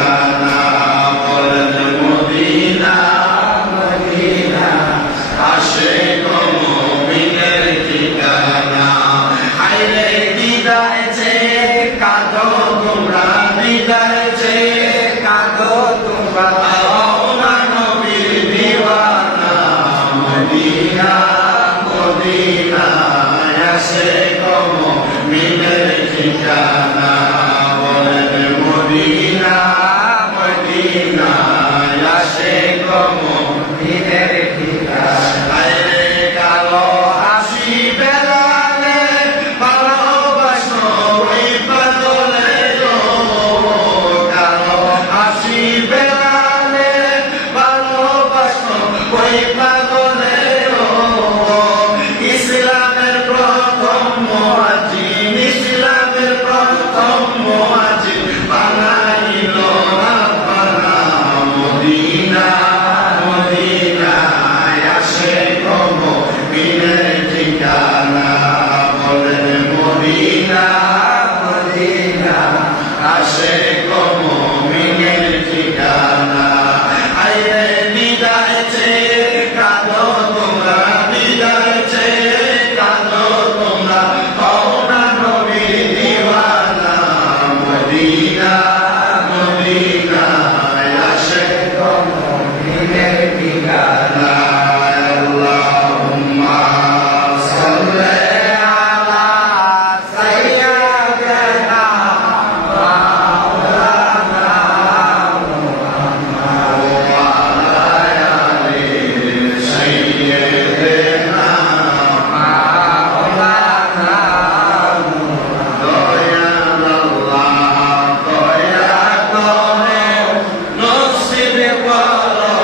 ঠিকানা বলেন Medina Medina Ashiq মুমিনের ঠিকানা হায়রে দিদার চেয়ে কাঁদো তোমরা দিদার চেয়ে কাঁদো তোমরা আওনা নবীর দিওয়ানা মদিনা মদিনা আশিক মুমিনের ঠিকানা বলেন মদিনা মদিনা আশিক মুমিনের ঠিকানা হায়রে কালো হাসি বেলালে ভালোবাসো ওই পাগলে গো কালো হাসি বেলালে ভালোবাসো ওই পাগলে গো ইসলামের প্রথম মুয়াজ্জিন ইসলামের প্রথম মুয়াজ্জিন বানাইল রাব্বানা মদিনা মদিনা আশিক মুমিনের ঠিকানা বলেন মদিনা মদিনা আশিক মুমিনের ঠিকানা হায়রে দিদার চেয়ে কাঁদো তোমরা দিদার চেয়ে কাঁদো তোমরা পাওনা নবীর দিওয়ানা মদিনা মদিনা আশিক মুমিনের ঠিকানা আল্লাহুম্মা সাল্লি আলা সাইয়্যিদিনা মাওলানা মুহাম্মদ ওয়া আলা আলি সাইয়্যিদিনা মাওলানা দয়াল আল্লাহ দয়া করে নসিব করো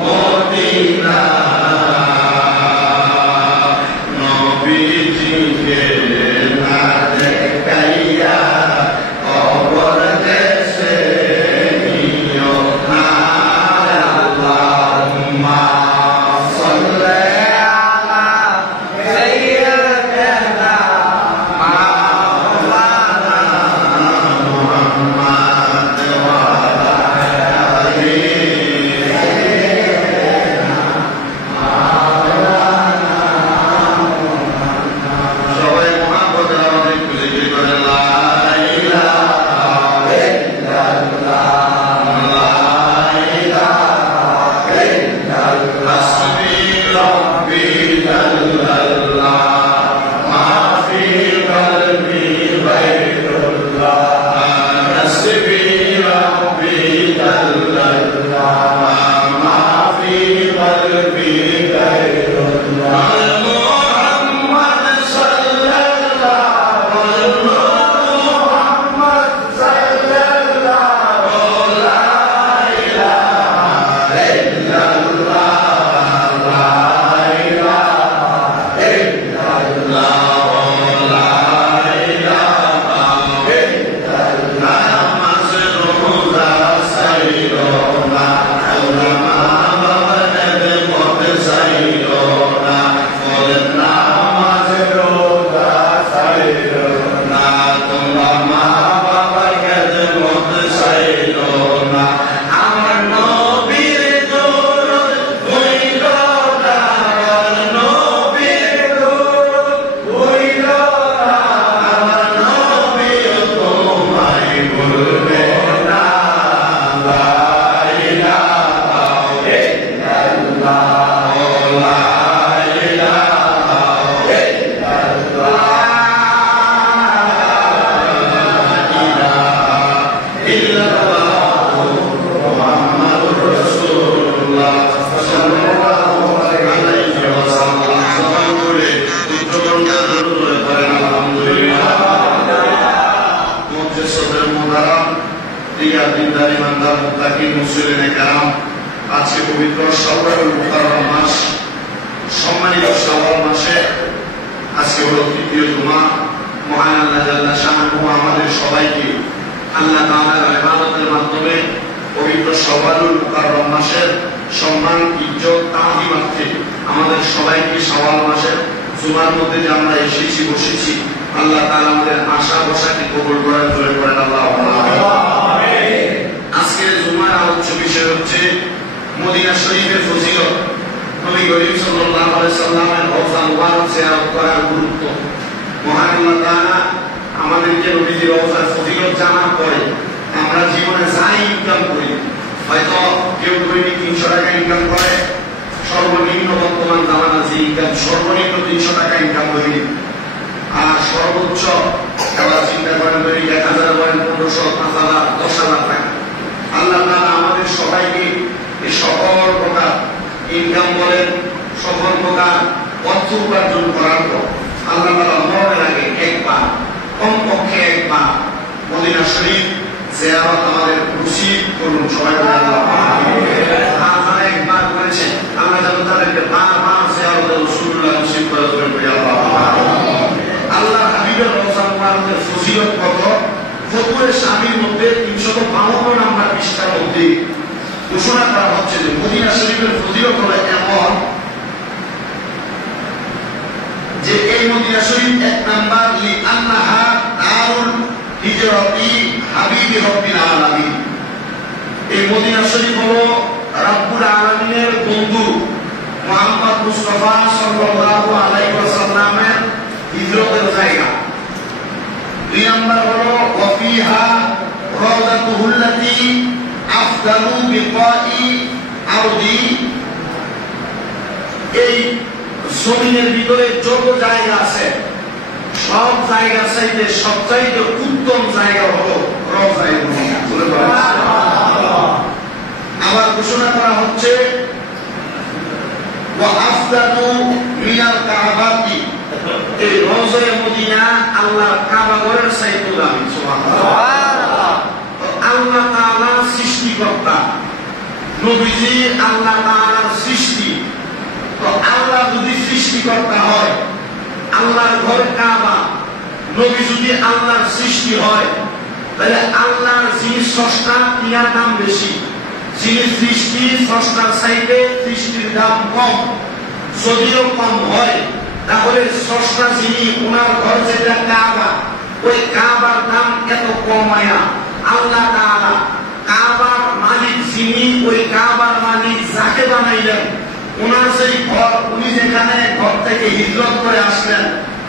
মদিনা নবীজিকে না দেখাইয়া কবর দেশে নিও না আল্লাহুম্মা সাল্লি আলা সাইয়্যিদিনা মাওলানা মুহাম্মদ ওয়া আলা আলি সবাই মুহাম্মদের আওয়াজে খুশি করে লা ইলাহা ইল্লাল্লাহ লা ইলাহা ইল্লাল্লাহ হাসবি রাব্বি জাল্লাল্লাহ মা ফি কলবি গায়রুল্লাহ হাসবি রাব্বি জাল্লাল্লাহ মা ফি কলবি গায়রুল্লাহ মুহাম্মদ সাল্লাল্লাহু মুহাম্মদ সাল্লাল্লাহু লা ইলাহা ইল্লাল্লাহ লা ইলাহা ইল্লাল্লাহ লা ইলাহা ইল্লাল্লাহ নামাজ রোজা সাইরো না উলামা বাবাদের মত সাইরো না বলেন নামাজ রোজা সাইরো না তোমরা মা বাবার মত সাইরো না আমার নবীর দরুদ হইল না আমার নবীর দরুদ হইল না আমার নবী তোমায় ভুলবে না লা ইলাহা ইল্লাল্লাহ লা ইলাহা ইল্লাল্লাহ ইল্লাল্লাহু মুহাম্মাদুর রাসূলুল্লাহ সাল্লাল্লাহু আলাইহি ওয়াসাল্লাম সবাই বলে উচ্চকণ্ঠে দরুদ পড়েন আলহামদুলিল্লাহ মুফতি সদর মুহতারাম প্রিয় দিনদার ইমানদার মুত্তাকিন মুসলিমিন کرام আজকে পবিত্র শাওয়ালুল মুকাররম মাস সম্মানিত শাওয়াল মাসে আজকে হলো তৃতীয় জুমা মহান আল্লাহ জাল্লা শাআনুহু আমাদের সবাইকে আল্লাহ তাআলার ইবাদতের মাধ্যমে পবিত্র শাওয়ালুল মুকাররম মাসের সম্মান ইজ্জত তাজিমার্থে আমাদের সবাইকে শাওয়াল মাসের জুমার মধ্যে যে আমরা এসেছি বসেছি আল্লাহ তাআলা আমাদের আশা ভরসাকে কবুল করার জন্য করেন আল্লাহ আমিন। হয়তো কেউ দৈনিক 300 টাকা ইনকাম করে, সর্বনিম্ন বর্তমান জামানা যে ইনকাম সর্বনিম্ন 300 টাকা ইনকাম করি, আর সর্বোচ্চ এবার চিন্তা করেন দৈনিক 1000 করেন 1500 5000 10,000 টাকা। আল্লাহ তাআলা আমাদের সবাইকে এই সকল প্রকার ইনকাম বলেন, সকল প্রকার অর্থ উপার্জন করার পর আল্লাহ তাআলা মরণের আগে একবার, কমপক্ষে একবার মদিনা শরীফ জিয়ারত আমাদের নসিব করুন। সবাই একবার করেছেন, আমরা যেন তাদেরকে বারবার জিয়ারতে রাসূলুল্লাহ নসিব করে দেবেন। আল্লাহ হাবিবের রওজা মুবারকের ফজিলত কত, ফতুরে শামির মধ্যে 352 নম্বর পৃষ্ঠার মধ্যে ঘোষণা করা হচ্ছে যে মদিনা শরীফের ফজিলত হলো এমন যে এই মদিনা শরীফ এক নাম্বার লিআন্নাহা দারুল হিজরাতি হাবিবি রাব্বিল আলামিন। এই মদিনা শরীফ হলো রাব্বুল আলামিনের বন্ধু মুহাম্মদ মুস্তাফা সাল্লাল্লাহু আলাইহি ওয়াসাল্লামের হিজরতের জায়গা। দুই নাম্বার হলো ওয়াফিহা রাওদাতুহুল্লাতী আফদালু বিকাই আরদি। এই জমিনের ভিতরে যত জায়গা আছে সব জায়গার চাইতে সবচাইতে উত্তম জায়গা হলো রওজায়ে মদিনা। আবার ঘোষণা করা হচ্ছে ওয়া আফদালু মিনাল কাবাতি, এই রওজায়ে মদিনা আল্লাহর কাবা ঘরের চাইতে দামি। সুবহানাল্লাহ। আল্লাহ তাআলা সৃষ্টিকর্তা, নবীজি আল্লাহ তাআলার সৃষ্টি। তো আল্লাহ যদি সৃষ্টিকর্তা হয়, আল্লাহর ঘর কাবা, নবী যদি আল্লাহর সৃষ্টি হয়, তাহলে আল্লাহর যিনি স্রষ্টা তিনার দাম বেশি, যিনি সৃষ্টি স্রষ্টার চাইতে সৃষ্টির দাম কম। যদিও কম হয় তাহলে স্রষ্টা যিনি, ওনার ঘর যেটা কাবা, ওই কাবার দাম এত কমায়া আল্লাহ তাআলা কাবার মালিক যিনি, ওই কাবার মালিক যাকে বানাইলেন, ওনার সেই ঘর, উনি যেখানে ঘর থেকে হিজরত করে আসলেন,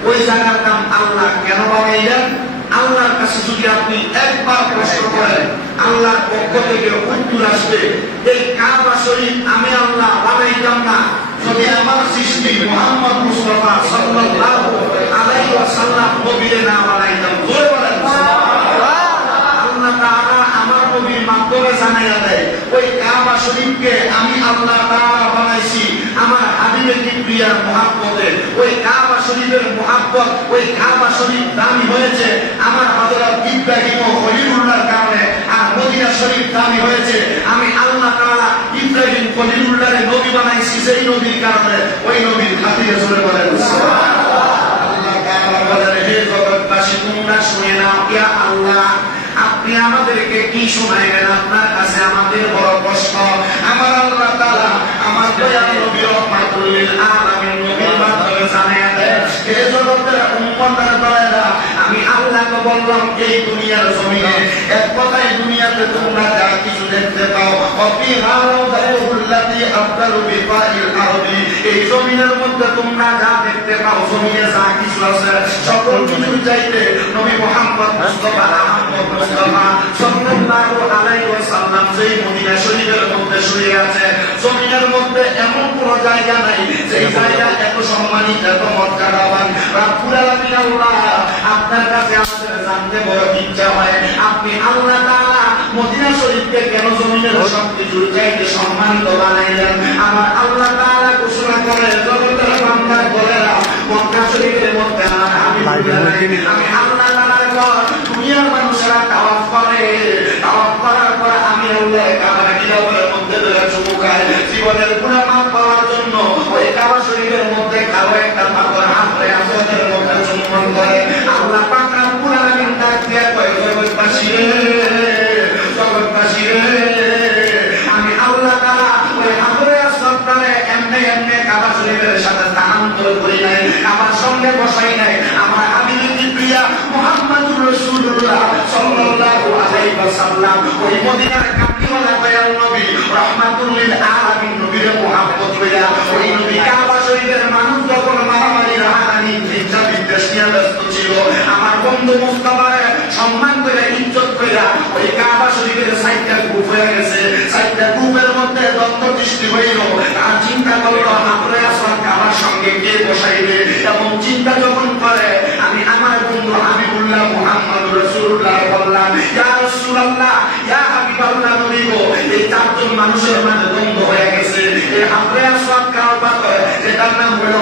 ওই জায়গার দাম আল্লাহ কেন বানাইলেন? আল্লাহর কাছে যদি আপনি একবার প্রশ্ন করেন, আল্লাহর পক্ষ থেকে উত্তর আসবে, এই কাবা শরীফ আমি আল্লাহ বানাইতাম না যদি আমার সৃষ্টি মুহাম্মদ মুস্তাফা সাল্লাল্লাহু আলাইহি ওয়াসাল্লাম নবীরে না বানাইতাম। জোরে বলেন সুবহানাল্লাহ। আল্লাহ তাআলা আমার নবীর মাধ্যমে জানাইয়া দেয়, ওই কাবা শরীফকে আমি আল্লাহ তাআলা বানাইছি আমার হাবিবের কিবরিয়ার মুহাব্বতে। ওই কাবা শরীফের মুহাব্বত, ওই কাবা শরীফ দামি হয়েছে আমার হযরত ইব্রাহিম ও খলিলুল্লাহর কারণে, আর মদিনা শরীফ দামি হয়েছে আমি আল্লাহ তাআলা ইব্রাহিম খলিলুল্লাহর নবী বানাইছি সেই নবীর কারণে, ওই নবীর খাতিরে। জোরে বলেন সুবহানাল্লাহ। আল্লাহ তাআলা বলেন, হে জগৎবাসী তোমরা শুনে নাও, ইয়া আল্লাহ আপনি আমাদেরকে কি শোনাইবেন? আপনার কাছে আমাদের বড় প্রশ্ন। আমার আল্লাহ তাআলা আমার দয়াল নবী রাহমাতুল লিল আলামিন নবীর মাধ্যমে জানিয়ে দেন, হে জগতের উম্মতের দয়ালা, আমি আল্লাহকে বললাম এই দুনিয়ার জমিনে এক কথায় দুনিয়াতে তোমরা যা কিছু দেখতে পাও, অফিহা রাওদাতুহুল্লাতী আফদালু বিকাইল আরদি, এই জমিনের মধ্যে তোমরা যা দেখতে পাও, জমিনে যা কিছু আছে সকল কিছুর চাইতে নবী মুহাম্মদ মুস্তাফা আহমদ মুস্তাফা সাল্লাল্লাহু আলাইহি ওয়াসাল্লাম যেই মদিনা শরীফের মধ্যে শুয়ে আছে, জমিনের মধ্যে এমন কোন জায়গা নাই যে জায়গা এত সম্মানিত, এত মর্যাদাবান। রাব্বুল আলামিন আল্লাহ আপনার কাছে আমাদের জানতে বড় ইচ্ছা হয়, আপনি আল্লাহ তাআলা মদিনা শরীফকে কেন জমিনের সবকিছুর চাইতে সম্মানিত বানাইলেন? আমার আল্লাহ তাআলা ঘোষণা করে, জগতের বান্দা বলেরা মক্কা শরীফের মধ্যে আমি আল্লাহ তাআলার ঘর দুনিয়ার মানুষেরা তাওয়াফ করে, তাওয়াফ করার পর আমি আল্লাহ কাবার গিলাফের মধ্যে চুমু খাই, জীবনের গুনাহ মাফ পাওয়ার জন্য ওই কাবা শরীফের মধ্যে কালো একটা পাথর হাতে আসনের মধ্যে চুম্বন করে। আল্লাহ পাক রব্বুল আলামিন ডাক দিয়ে কয়, জগৎবাসী রে, জগৎবাসী রে, আমি আল্লাহ তাআলা ওই হাতে আসনটারে এমনি এমনি কাবা শরীফের সাথে স্থানান্তর করি নাই, আমার সঙ্গে বসাই নাই। আমার হাবিবের প্রিয়া মুহাম্মদুর রাসূলুল্লাহ সাল্লাল্লাহু আলাইহি ওয়াসাল্লাম ওই মদিনার কামলিওয়ালা দয়াল নবী রাহমাতুল লিল আলামিন নবীর মুহাব্বত কইরা ওই নবী কাবা শরীফের মানুষ যখন মারামারি রাহানি হিংসা বিদ্বেষ নিয়ে ব্যস্ত ছিল, আমার বন্ধু মুস্তাফারে সম্মান করে ইজ্জত করে কইরা ওই কাবা শরীফের সাইডটা গ্রুপ হয়ে গেছে। সাইডটা গ্রুপের মধ্যে দ্বন্দ্ব সৃষ্টি হইল। আর চিন্তা করলো হাজরে আসওয়াদ কাবার সঙ্গে কে বসাইবে। এমন চিন্তা যখন করে আমি আমার বন্ধু হাবিবুল্লাহ মুহাম্মদ রাসূলুল্লাহ বললাম, ইয়া রাসূলুল্লাহ, ইয়া হাবিবাল্লাহ নবী গো, এই চারজন মানুষের মাঝে দ্বন্দ্ব হয়ে গেছে। এই হাজরে আসওয়াদ কাবা যেটার নাম হলো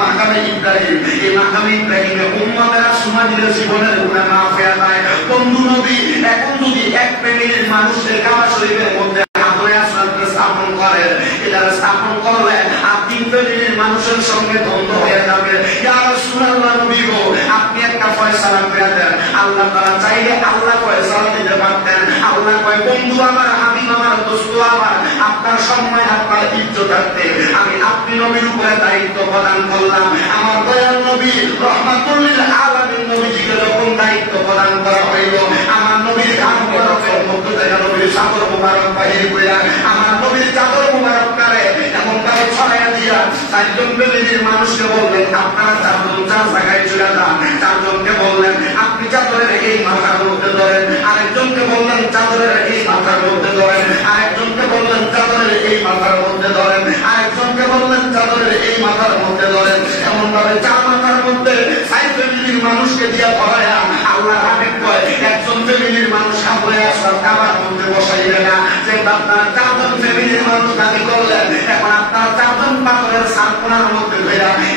মাকামে ইব্রাহিম। এই মাকামে ইব্রাহিমে উম্মতেরা সুমা দিলে জীবনের গুনাহ মাফ হয়ে যায়। বন্ধু নবী, এখন যদি এক ফ্যামিলির মানুষ কাবা শরীফের মধ্যে হাজরে আসওয়াদ স্থাপন করে, এটা স্থাপন করলে আর তিন ফ্যামিলির মানুষের সঙ্গে দ্বন্দ্ব হয়ে যাবে। ইয়া রাসূলুল্লাহ নবী গো, আপনি একটা ফয়সালা করে দেন। আল্লাহ তাআলা চাইলে আল্লাহ ফয়সালা দিতে পারতেন। আল্লাহ কয়, বন্ধু আমার, হাবিব আমার, দোস্ত আমার, আপনার সম্মান আপনার ইজ্জত রাখতে আমি আপনি নবীর উপরে দায়িত্ব প্রদান করলাম। আমার দয়াল নবী রাহমাতুল লিল আলামিন নবীজিকে যখন দায়িত্ব প্রদান করা হইল, আমার নবীর গান মুবারকের মধ্য থেকে নবীর চাদর মুবারক বাহির কইরা আমার নবীর চাদর মুবারক করে এমন ভাবে ছড়াইয়া দিয়া চারজন ফ্যামিলির মানুষকে বললেন, আপনারা চারজন চার জায়গায় চলে যান। চারজনকে বললেন, আপনি চাদরের এই মাথার মধ্যে ধরেন। আরেকজনকে বললেন, চাদরের এই মাথার মধ্যে ধরেন। আরেকজনকে বললেন, চাদরের এই মাথার মধ্যে ধরেন। আরেকজনকে বললেন, চাদরের এই মাথার মধ্যে ধরেন। এমন ভাবে চার মাথার মধ্যে সাইড ফ্যামিলির মানুষকে দিয়া ধরায়া আল্লাহ হাবিব কয়, একজন ফ্যামিলির মানুষ হাজরে আসওয়াদ কাবার মধ্যে বসাইবে না। যে আপনারা চারজন ফ্যামিলির মানুষ দাবি করলেন, এখন আপনারা চারজন পাথরের সারকোনার মধ্যে ধরে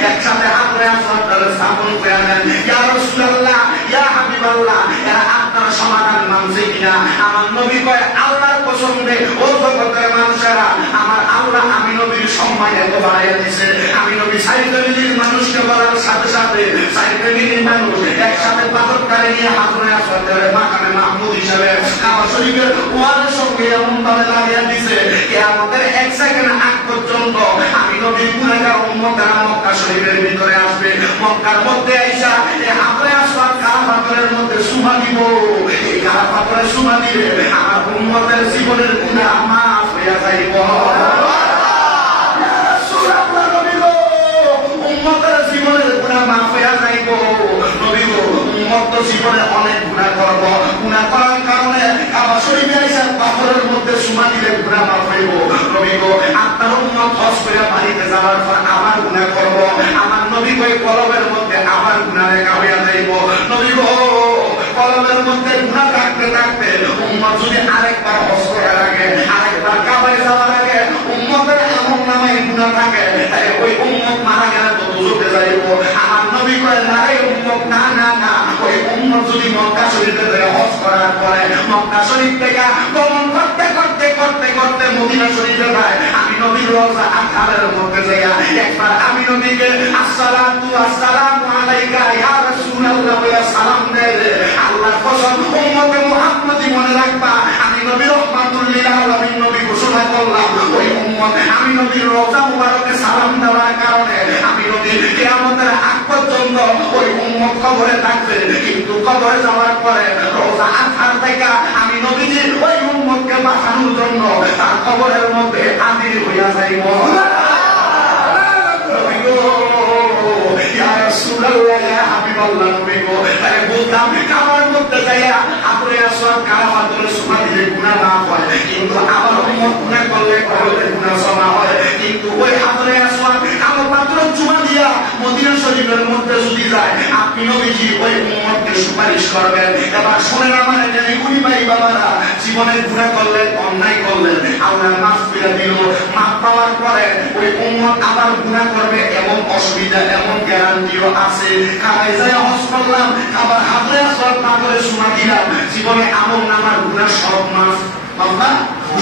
একসাথে হাজরে আসওয়াদ স্থাপন করে নেন। ইয়া রাসূলুল্লাহ, ইয়া হাবিবাল্লাহ, এরা আপনার সমাধান মানছে কিনা? আমার নবী কয়, আল্লাহর পছন্দে ও জগতের মানুষেরা, আমার আল্লাহ আমি নবীর সম্মান এত বাড়াইয়া দিছে। আমি নবী সাইড ফ্যামিলির মানুষকে বলার সাথে সাথে সাইড ফ্যামিলির মানুষ একসাথে পাথর কারে নিয়ে হাজরে আসওয়াদের মাকামে মাহমুদ হিসাবে কাবা শরীফের ওয়ালের সঙ্গে এমন ভাবে লাগিয়ে দিছে, কিয়ামতের এক সেকেন্ড আগ পর্যন্ত আমি নবীর গুনাহগার উম্মতেরা মক্কা শরীফের ভিতরে আসবে। মক্কার মধ্যে আইসা এই হাজরে আসওয়াদ কাবা পাথরের মধ্যে সুমা দিব। এই কাবা পাথরে সুমা দিবে, আমার উম্মতের জীবনের গুনাহ মাফ হইয়া যাইব। জীবনের গুনাহ মাফ হইয়া যাইব। নবী গো, উম্মত জীবনে অনেক গুনাহ করব। গুনাহ করার কারণে কাবা শরীফে আইসা পাথরের মধ্যে সুমা দিলে গুনাহ মাফ হইব। নবী গো, আপনার উম্মত হজ করে বাড়িতে যাওয়ার পর আবার গুনাহ করব। আমার নবী কই, কলবের মধ্যে আবার গুনাহ লেখা হইয়া যাইব। নবী গো, কলবের মধ্যে গুনাহ থাকতে থাকতে উম্মত যদি আরেকবার হজ করার আগে, আরেকবার কাবায় যাওয়ার আগে উম্মতের আমল নামায় গুনাহ থাকে, তাহলে ওই উম্মত মারা গেলে তো দুজকে যাইব। আমার নবী কয়, না রে উম্মত, না না না, ওই উম্মত যদি মক্কা শরীফে হজ করার পরে মক্কা শরীফ থেকে গমন করতে করতে করতে করতে মদিনা শরীফে যায়, আমি নবীর রওজা আখারের মধ্যে যাইয়া একবার আমি নবীকে আসসালাতু আসসালামু আলাইকা ইয়া রাসূলুল্লাহ বলে সালাম দেয়। আল্লাহর কসম, উম্মতে মুহাম্মদি মনে রাখবা, আমি নবী রাহমাতুল লিল আলামিন নবী ঘোষণা করলাম, ওই উম্মত আমি নবীর রওজা মুবারকে সালাম দেওয়ার কারণে আমি নবী কিয়ামতের আগ পর্যন্ত ওই উম্মত কবরে থাকবে। কিন্তু কবরে যাওয়ার পরে রওজা আখার থেকে আমি নবীজি ওই উম্মতকে বাঁচানোর জন্য তার কবরের মধ্যে হাজির হইয়া যাইব। ইয়া রাসূলুল্লাহ, ইয়া হাবিবাল্লাহ নবী গো, আরে বলতাম কাবার মধ্যে যাইয়া হাজরে আসওয়াদ কাবা পাথরে সুমা দিলে গুনাহ মাফ হয়, কিন্তু আমার উম্মত গুনাহ করলে কবরে গুনাহ ক্ষমা হয়। কিন্তু ওই হাজরে আসওয়াদ কাবা পাথরে সুমা দিয়া মদিনা শরীফের মধ্যে যদি যায়, আপনি নবীজি ওই উম্মতকে সুপারিশ করবেন। এবার শুনেন আমার এই গুণী ভাই বাবারা, জীবনে গুনাহ করলেন, অন্যায় করলেন, আল্লাহ মাফ করে দিল। মাফ পাওয়ার পরে ওই উম্মত আবার গুনাহ করবে এমন অসুবিধা, এমন গ্যারান্টিও আছে। কাবায় যায় হজ করলাম, আবার হাজরে আসওয়াদ পাথরে সুমা দিলাম, জীবনে আমল নামার গুনাহ সব মাফ,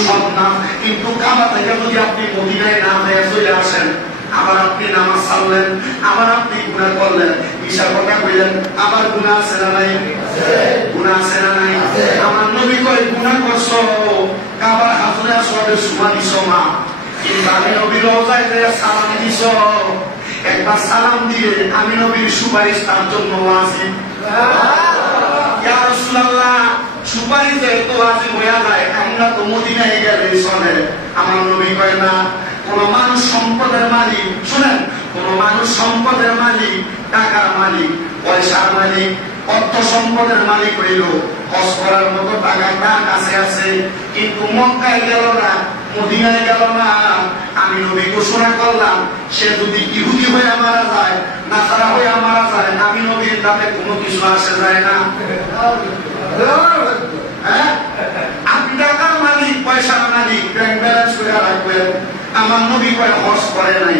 সব মাফ। কিন্তু কাবা থেকে যদি আপনি মদিনায় না হয়ে চলে আসেন, আবার আপনি নামাজ ছাড়লেন, আবার আপনি গুনাহ করলেন, ঈশার কথা কইলেন, আবার গুনাহ আছে না নাই? গুনাহ আছে না নাই? আমার নবী কয়, গুনাহ করছো, কাবার হাজরে আসওয়াদের সুমা দিছো মা, কিন্তু আমি নবীর রওজায় যায় সালাম দিছো, একবার সালাম দিয়ে আমি নবীর সুপারিশ তার জন্য ওয়াজিব। ইয়া রাসূলুল্লাহ, সুপারিশ এত ওয়াজিব হইয়া যায়, আমরা তো মদিনায় গেলে চলে। আমার নবী কয়, না, কোন মানুষ সম্পদের মালিক, শুনেন, কোন মানুষ সম্পদের মালিক, টাকার মালিক, পয়সার মালিক, অর্থ সম্পদের মালিক হইল হজ করার মতো টাকা তার কাছে আছে, কিন্তু মক্কায় গেল না, মদিনায় গেল না। আমি নবী ঘোষণা করলাম, সে যদি ইহুদি হয়ে মারা যায়, নাসারা হয়ে মারা যায়, আমি নবীর তাতে কোনো কিছু আসে যায় না। আপনি টাকার মালিক, পয়সার মালিক, ব্যাংক ব্যালেন্স করে রাখবেন। আমার নবী কয় হজ করে নাই।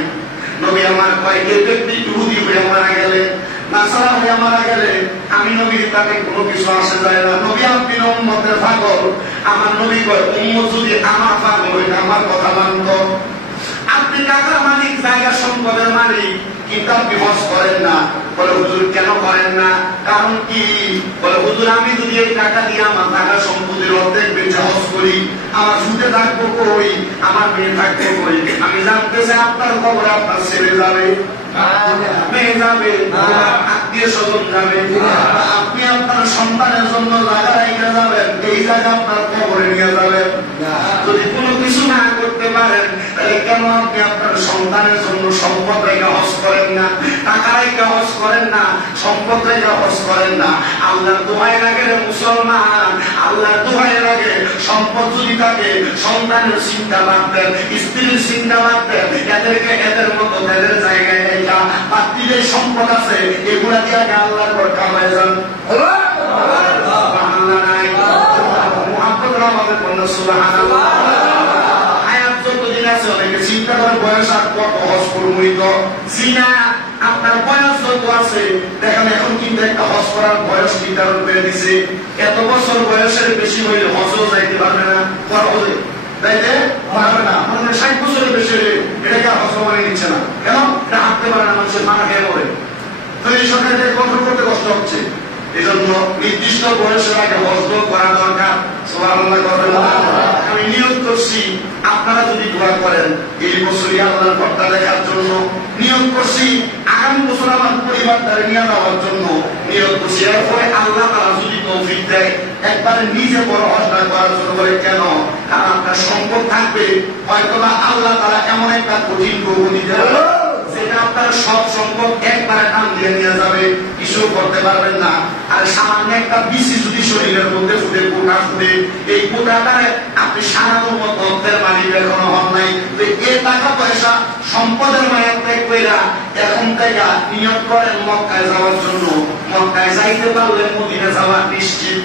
নবী আমার কয় যে ব্যক্তি ইহুদি হয়ে মারা গেলে, নাসারা হয়ে মারা গেলে, আমি নবীর তাতে কোনো কিছু আসে যায় না। নবী আপনি উম্মতের পাগল। আমার নবী কয় উম্মত যদি আমার পাগল হইলে আমার কথা মানত। আপনি টাকার মালিক, জায়গা সম্পদের মালিক, কিন্তু আপনি হজ করেন না। বলে হুজুর কেন করেন না? কারণ কি? বলে হুজুর আমি যদি এই টাকা দিয়ে আমার টাকা সম্পত্তির অর্ধেক বেঁচে হজ করি, আমার সুদে থাকবো কই, আমার মেয়ে থাকবো কই? আমি জানতে চাই আপনার খবরে আপনার ছেলে যাবে, মেয়ে যাবে, আত্মীয় স্বজন যাবে, আপনি আপনার সন্তানের জন্য জায়গা রেখে যাবেন, এই জায়গা আপনার খবরে নিয়ে যাবেন। যদি কোনো কিছু না করতে পারেন, তাহলে কেন আপনি আপনার সন্তানের জন্য সম্পদ রেখে হজ করেন না, টাকা রেখে হজ করেন না, সম্পদ রেখে হজ করেন না? আল্লাহর দোহাই লাগে রে মুসলমান, আল্লাহর দোহাই লাগে। সম্পদ যদি থাকে, সন্তানের চিন্তা রাখতেন, স্ত্রীর চিন্তা রাখতেন, এদেরকে এদের মতো এদের জায়গায় রেখা, বাকি যে সম্পদ আছে এগুলা দিয়ে আগে আল্লাহর পর কামায় যান। সুবহানাল্লাহ নাই, মুহাম্মদ আমাদের বলল সুবহানাল্লাহ। হায়াত যতদিন আছে অনেকে চিন্তা করে বয়স আর কত হজ করবই তো চিনা। আপনার বয়স যত আছে দেখেন, এখন কিন্তু একটা হজ করার বয়স নির্ধারণ করে দিছে। এত বছর বয়সের বেশি হইলে হজও যাইতে পারবে না, পরবর্তী তাইলে পারবে না। মানে 60 বছরের বেশি হলে এটাকে হজ মানে নিচ্ছে না। কেন? এটা হাঁটতে পারে না, মানুষের মাথা খেয়ে পড়ে। তো এই সরকারকে কন্ট্রোল করতে কষ্ট হচ্ছে। এই জন্য নির্দিষ্ট বয়সের আগে হজ করা দরকার। সুবহানাল্লাহ করবেন। আমি নিয়োগ করছি, আপনারা যদি দোয়া করেন এই বছরই আল্লাহর ঘরটা দেখার জন্য নিয়োগ করছি, আগামী বছর আমার পরিবারটারে নিয়ে যাওয়ার জন্য নিয়োগ করছি। এরপরে আল্লাহ তাআলা যদি তৌফিক দেয় একবারে নিজে বড় হজটা করার জন্য, বলে কেন? কারণ আপনার সম্পদ থাকবে, হয়তো বা আল্লাহ তাআলা এমন একটা কঠিন রোগ দিতে পারে যেটা আপনার সব সম্পদ একবারে টান দিয়ে নিয়ে যাবে, কিছু করতে পারবেন না। আর সামান্য একটা বিসি যদি শরীরের মধ্যে ফুটে, পোকা ফুটে, এই পোকাটারে আপনি সারানোর মতো অর্থের মালিক এখনো হন নাই। এই টাকা পয়সা সম্পদের মায়া ত্যাগ কইরা এখন থেকে নিয়োগ করেন মক্কায় যাওয়ার জন্য। মক্কায় যাইতে পারলে মদিনা যাওয়া নিশ্চিত।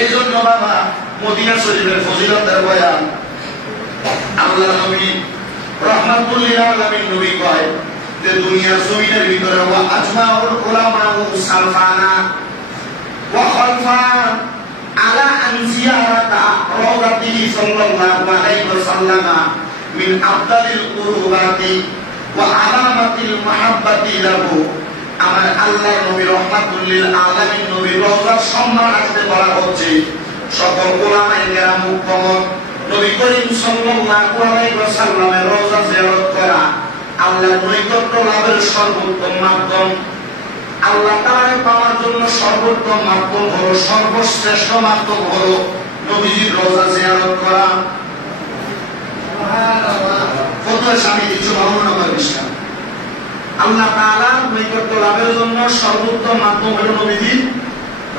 এই জন্য বাবা মদিনা শরীফের ফজিলতের বয়ান আল্লাহ নবী রাহমাতুল লিল আলামিন নবী কয় যে দুনিয়ার জমিনের ভিতরে ওয়া আজমাউল উলামা সালফানা ওয়া খালফান আলা আন জিয়ারাতা রাওদাতিহি সাল্লাল্লাহু আলাইহি ওয়াসাল্লাম মিন আফদালিল কুরবাতি ওয়া আলামাতিল মুহাব্বাতি লাহু। আমার আল্লাহর নবী রাহমাতুল লিল আলামিন নবী রওজার সম্মান রাখতে বলা হচ্ছে। সকল উলামায়ে কেরাম মুকম্মল নবী করিম সাল্লাল্লাহু আলাইহি ওয়াসাল্লামের রওজা জিয়ারত করা আল্লাহর নৈকট্য লাভের সর্বোত্তম মাধ্যম। আল্লাহ তাআলা পাওয়ার জন্য সর্বোত্তম মাধ্যম হলো, সর্বশ্রেষ্ঠ মাধ্যম হলো নবীজির রওজা জিয়ারত করা। সুবহানাল্লাহ। ফতোয়া স্বামী কিছু মহানগর বিষয় আল্লাহ তাআলা নৈকট্য লাভের জন্য সর্বোত্তম মাধ্যম হলো নবীজির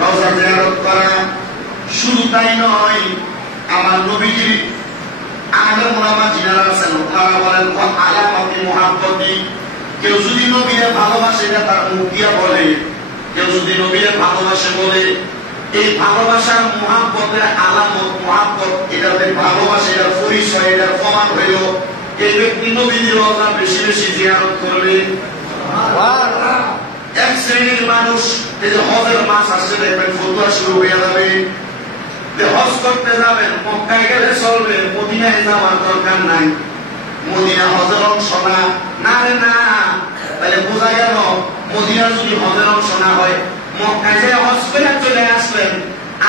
রওজা জিয়ারত করা। শুধু তাই নয়, আমার নবীজির আমাদের মুলামা যিনারা আছেন তারা বলেন আলামতি মুহাব্বতি। কেউ যদি নবীরে ভালোবাসে এটা তার মুখ দিয়া বলে, কেউ যদি নবীরে ভালোবাসে বলে, এই ভালোবাসার মুহাব্বতের আলামত, মুহাব্বত এটাতে ভালোবাসে, এটার পরিচয়, এটার প্রমাণ হইল এই ব্যক্তি নবীজির রওজা বেশি বেশি জিয়ারত করবে। এক শ্রেণীর মানুষ এই যে হজের মাস আসছে দেখবেন ফতোয়া শুরু হয়ে যাবে, হজ করতে যাবেন, মক্কায় গেলে চলবে, মদিনায় যাওয়ার দরকার নাই, মদিনা হজের অংশ না। না রে না, তাহলে বোঝা গেল মদিনা যদি হজের অংশ না হয়, মক্কায় যে হজ করে চলে আসলেন,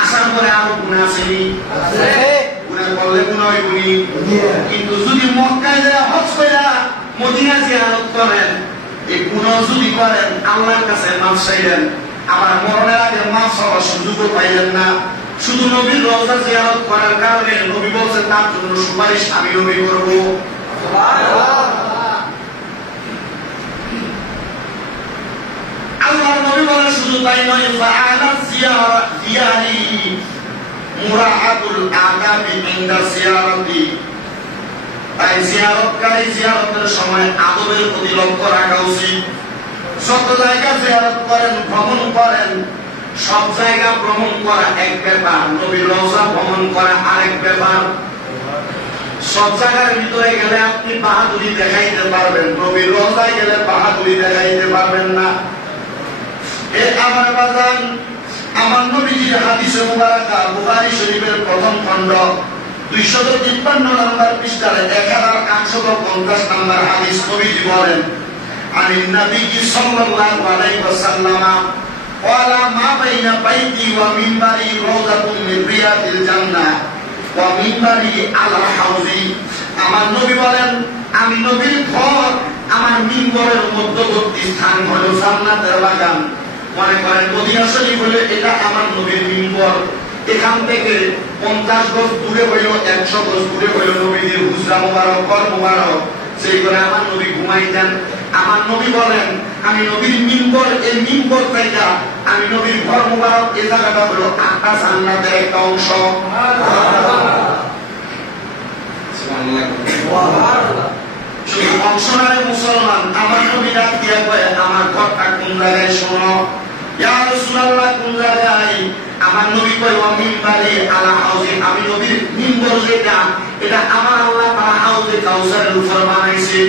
আসার পরে আরো গুনাহ আসেনি, গুনাহ করলে গুনাহ হইবনি। কিন্তু যদি মক্কায় যে হজ করে মদিনা জিয়ারত করেন, এই গুনাহ যদি করেন আল্লাহর কাছে মাফ চাইলেন, আবার মরণের আগে মাফ চাওয়ার সুযোগও পাইলেন না। শুধু নবীর রওজা জিয়ারত করার কারণে নবী বলেন তার জন্য সুপারিশ আমি নবী করব। সুবহানাল্লাহ। আল্লাহর নবী বলেন শুধু তাই নয়, ফাআলা জিয়ারি মুরাআতুল আদাবি ইনদা জিয়ারতি। তাই জিয়ারতকারী জিয়ারতের সময় আদবের প্রতি লক্ষ্য রাখা উচিত। যত জায়গা জিয়ারত করেন, ভ্রমণ করেন, সব জায়গা ভ্রমণ করা এক ব্যাপার, নবীর রওজা ভ্রমণ করা আরেক ব্যাপার। সব জায়গার ভিতরে গেলে আপনি বাহাদুরি দেখাইতে পারবেন, নবীর রওজায় গেলে বাহাদুরি দেখাইতে পারবেন না। আমার বাজান, আমার নবীজির হাদিসে মুবারাকা বুখারী শরীফের প্রথম খণ্ড 253 নম্বর পৃষ্ঠার 1850 নম্বর হাদিস নবীজি বলেন, আনি নবী সাল্লাল্লাহু আলাইহি ওয়াসাল্লাম ওয়ালা মা বাইনা বাইতি ওয়া মিনবারি রাওযাতুম মিন রিয়াদিল জান্নাহ ওয়া মিনবারি আলা হাউজি। আমার নবী বলেন, আমি নবীর ঘর, আমার মিম্বরের মধ্যবর্তী স্থান হলো জান্নাতের বাগান। মনে করেন মদিনা শরীফ হলে এটা আমার নবীর মিম্বর, এখান থেকে 50 গজ দূরে হইল, 100 গজ দূরে হইল নবীর হুজরা মুবারক, ঘর মুবারক, সেই করে আমার নবী ঘুমাইতেন। আমার নবী বলেন, আমি নবীর মিম্বর, এই মিম্বর থেকে আমি নবীর ঘর মুবারক, এই জায়গাটা হলো আকাশ জান্নাতের একটা অংশ। শুধু অংশ নয় মুসলমান, আমার নবী ডাক দিয়া কয়, আমার ঘরটা কোন জায়গায় শোনো। ইয়া রাসূলুল্লাহ, কোন জায়গায়? আমার নবী কয়, ওয়া মিনবারি আলা হাউজি, আমি নবীর মিম্বর যেটা, এটা আমার আল্লাহ তাআলা হাউজে কাউসারের উপর বানাইছে।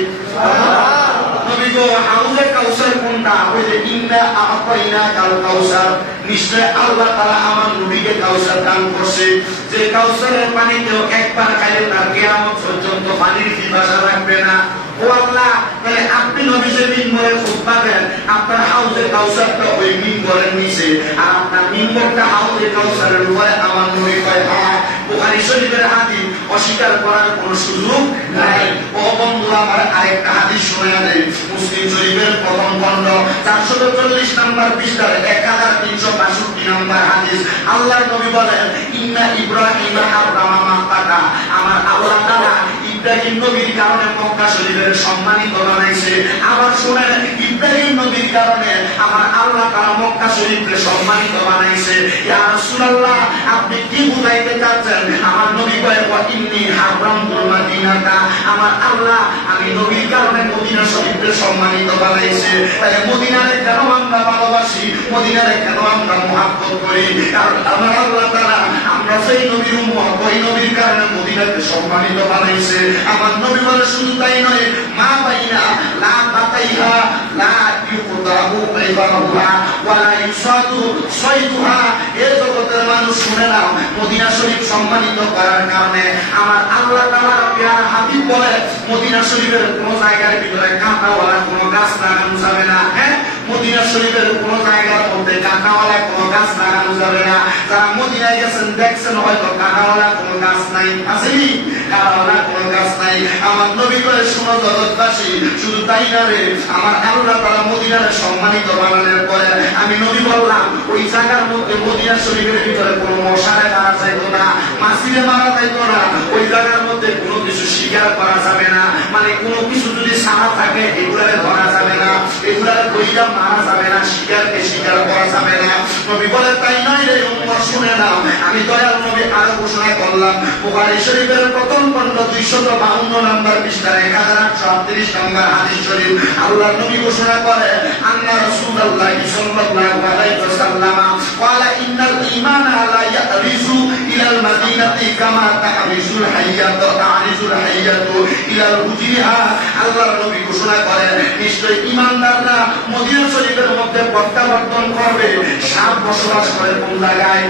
নবী গো, হাউজে কাউসার কোনটা? ওই যে ইন্না আ'তাইনা কাল কাউসার, নিশ্চয় আল্লাহ তাআলা আমার নবীকে কাউসার দান করছে, যে কাউসারের পানি কেউ একবার খাইলে তার কিয়ামত পর্যন্ত পানির পিপাসা লাগবে না। ও আল্লাহ, তাহলে আপনি নবী যে মিম্বরে খুতবা দেন, আপনার হাউজে কাউসারটা ওই মিম্বরের নিচে, আর আপনার মিম্বরটা হাউজে কাউসারের উপরে। আমার নবী কয়, হ্যাঁ, বুখারী শরীফের হাদিস, অস্বীকার করার কোনো সুযোগ নাই। ও বন্ধুরা, আমার আরেকটা হাদিস শোনা দেয়, মুসলিম শরীফের প্রথম খণ্ড 440 নম্বর পৃষ্ঠার 1362 নম্বর হাদিস। আল্লাহর নবী বলেন, ইন্না ইব্রাহিম হারামা মাক্কাতা, আমার আল্লাহ তাআলা ইব্রাহিম নবীর কারণে মক্কা শরীফের সম্মানিত বানাইছে। আবার শুনেন, ইব্রাহিম নবীর কারণে আমার আল্লাহ তাআলা মক্কা শরীফকে সম্মানিত বানাইছে। ইয়া রাসূলুল্লাহ, আপনি কি বুঝাইতে চাচ্ছেন? আমার নবী কয়, ওয়া ইন্নী হারামতুল মাদিনাতা, আমার আল্লাহ আমি নবীর কারণে মদিনা শরীফকে সম্মানিত বানাইছে। তাই মদিনারে কেন আমরা ভালোবাসি, মদিনারে কেন আমরা মুহাব্বত করি? কারণ আমার আল্লাহ তাআলা আমরা সেই নবীর উম্মত, ওই নবীর কারণে মদিনাকে সম্মানিত বানাইছে। আমার নবী বলে, শুধু তাই নয়, মা বাইনা লা তাতাইহা লা ইউকতাবু বাইবাহুহা ওয়া লা ইউসাদু সাইদুহা। এই জগতের মানুষ শুনে নাও, মদিনা শরীফ সম্মানিত করার কারণে আমার আল্লাহ তাআলার প্যারা হাবিব বলে, মদিনা শরীফের কোন জায়গার ভিতরে কাঁটাওয়ালা কোনো গাছ লাগানো যাবে না। হ্যাঁ, মদিনা শরীফের কোন জায়গার মধ্যে কাঁটাওয়ালা কোনো গাছ লাগানো যাবে না। যারা মদিনায় গেছেন দেখছেন, হয়তো কাঁটাওয়ালা কোনো গাছ নাই, আসেনি? কাঁটাওয়ালা কোনো গাছ নাই। আমার নবী করে, শুনো জগৎবাসী, শুধু তাই না রে, আমার আল্লাহ তাআলা মদিনারে সম্মানিত বানানোর পরে আমি নবী বললাম, ওই জায়গার মধ্যে মদিনা শরীফের ভিতরে কোনো মশারে মারা যাইতো না, মাছিরে মারা যাইতো না, ওই জায়গার মধ্যে কোনো কিছু শিকার করা যাবে না। মানে কোনো কিছু যদি সারা থাকে, এগুলারে ধরা যাবে না, এগুলারে বইটা মারা যাবে না, শিকারকে শিকার করা যাবে না। নবী বলে, তাই নয় রে উম্মত, শুনে নাও, আমি দয়াল নবী আরো ঘোষণা করলাম, বুখারী শরীফের প্রথম খণ্ড 252 নম্বর পৃষ্ঠার 1838 নম্বর হাদিস শরীফ। আল্লাহর নবী ঘোষণা করে, আন্না রাসূলুল্লাহ সাল্লাল্লাহু আলাইহি ওয়াসাল্লাম ক্বালা ইন্নাল ঈমানা লা ইয়ারিজু ইলাল মাদিনাতি কামা তারিজুল হাইয়াতু তারিজুল হাইয়াতু ইলাল হুজরিহা। আল্লাহর নবী ঘোষণা করেন, নিশ্চয় ঈমানদাররা মদিনা শরীফের মধ্যে প্রত্যাবর্তন করবে। সাপ বসবাস করে কোন জায়গায়?